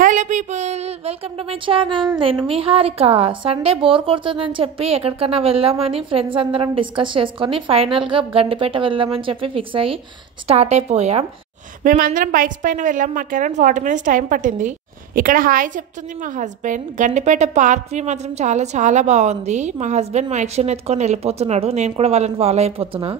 Hello people, welcome to my channel. నేను మీ Harika. Sunday bore కొడుతుందని చెప్పి ఎక్కడికన్నా వెళ్దామని ఫ్రెండ్స్ అందరం డిస్కస్ చేసుకొని ఫైనల్గా గండిపేట వెళ్దామని చెప్పి ఫిక్స్ అయ్యి స్టార్ట్ అయిపోయాం. మేమందరం బైక్స్ పైన వెళ్ళాం. మాకు అరౌండ్ 40 minutes టైం పట్టింది. ఇక్కడ హాయ్ చెప్తుంది మా హస్బెండ్. గండిపేట పార్క్ వ్యూ మాత్రం చాలా చాలా బాగుంది. మా హస్బెండ్ మా యాక్షన్ ఎత్తుకొని వెళ్ళిపోతున్నాడు. నేను కూడా వాళ్ళని ఫాలో అయిపోతున్నా.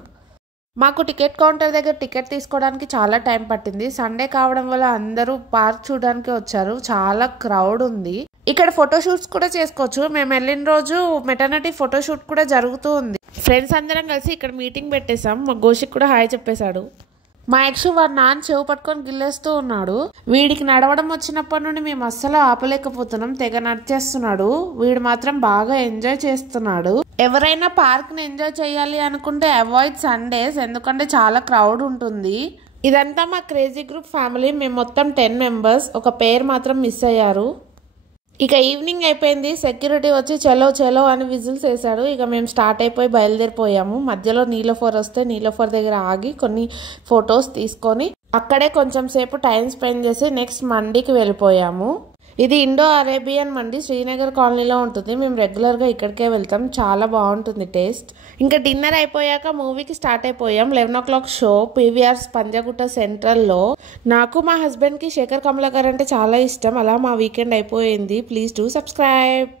మాకు టికెట్ కౌంటర్ దగ్గర టికెట్ తీసుకోవడానికి చాలా టైం పట్టింది. సండే కావడం వల్ల అందరూ పార్క్ చూడడానికి వచ్చారు. చాలా క్రౌడ్ ఉంది. ఇక్కడ ఫోటోషూట్స్ కూడా చేసుకోవచ్చు. మేము వెళ్ళిన రోజు మెటర్నిటీ ఫోటోషూట్ కూడా జరుగుతూ ఉంది. ఫ్రెండ్స్ అందరం కలిసి ఇక్కడ మీటింగ్ పెట్టేశాం. మా గోషిక్ కూడా హాయ్ చెప్పేశాడు. మా యక్షు వాడు నాన్న చెవు పట్టుకొని గిల్లేస్తూ ఉన్నాడు. వీడికి నడవడం వచ్చినప్పటి నుండి మేము అస్సలు ఆపలేకపోతున్నాం. తెగ నడిచేస్తున్నాడు. వీడు మాత్రం బాగా ఎంజాయ్ చేస్తున్నాడు. ఎవరైనా పార్క్ ని ఎంజాయ్ చేయాలి అనుకుంటే అవాయిడ్ సండేస్, ఎందుకంటే చాలా క్రౌడ్ ఉంటుంది. ఇదంతా మా క్రేజీ గ్రూప్ ఫ్యామిలీ. మేము మొత్తం 10 members. ఒక పేరు మాత్రం మిస్ అయ్యారు. ఇక ఈవినింగ్ అయిపోయింది. సెక్యూరిటీ వచ్చి చలో చలో అని విజిల్స్ వేసాడు. ఇక మేము స్టార్ట్ అయిపోయి బయలుదేరిపోయాము. మధ్యలో నీలోఫర్ వస్తే నీలోఫర్ దగ్గర ఆగి కొన్ని ఫొటోస్ తీసుకొని అక్కడే కొంచెం సేపు టైం స్పెండ్ చేసి నెక్స్ట్ మండీకి వెళ్ళిపోయాము. ఇది ఇండో అరేబియన్ మండి, శ్రీనగర్ కాలనీలో ఉంటుంది. మేము రెగ్యులర్గా ఇక్కడికే వెళ్తాం. చాలా బాగుంటుంది టేస్ట్. ఇంకా డిన్నర్ అయిపోయాక మూవీకి స్టార్ట్ అయిపోయాం. 11 o'clock షో పీవీఆర్స్ పంజాగుట్ట సెంట్రల్లో. నాకు మా హస్బెండ్కి శేఖర్ కమలాకర్ అంటే చాలా ఇష్టం. అలా మా వీకెండ్ అయిపోయింది. Please do subscribe.